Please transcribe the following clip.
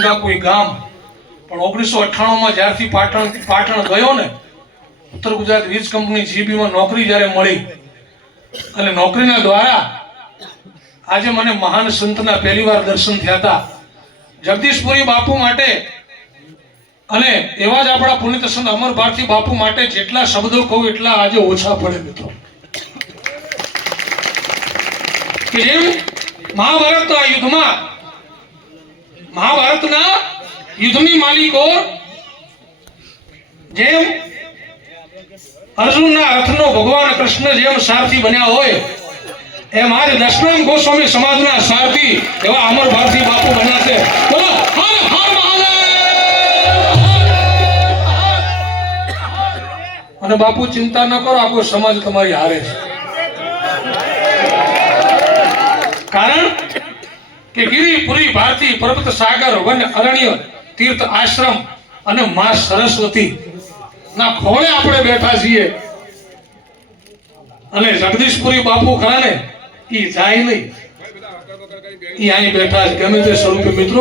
ગંગાપુરી ગામ. પણ ઓગણીસો અઠ્ઠાણુંમાં જ્યારથી પાટણ પાટણ ગયો ને, ઉત્તર ગુજરાત વીજ કંપની જીબીમાં નોકરી જ્યારે મળી, અને નોકરીના દ્વારા આજે મને મહાન સંતના પહેલી વાર દર્શન થયા હતા. જગદીશપુરી બાપુ માટે અને એવા જ આપણા પુનિત સંત અમર ભારતી બાપુ માટે જેટલા શબ્દો કહું એટલા આજે ઓછા પડે મિત્રો. કે જેમ મહાભારતના યુદ્ધમાં મહાભારતના યુદ્ધની માલિકો જેમ અર્જુનના રથનો ભગવાન કૃષ્ણ જેમ સારથી બન્યા હોય, એમ આજે દશરામ ગોસ્વામી સમાજના સારથી એવા અમર ભારતી બાપુ બન્યા છે. અને બાપુ, ચિંતા ન કરો, આખો સમાજ તમારી હારે છે. કારણ કે ગિરિપુરી ભારતી પર્વત સાગર, વન, અરણ્ય, તીર્થ, આશ્રમ અને માં સરસ્વતી. ના, ખોળે આપણે બેઠા છીએ. અને જગદીશપુરી બાપુ ખરા ને એ જાય નહીં. એ અહીં બેઠા છે ગમે તે સ્વરૂપે મિત્રો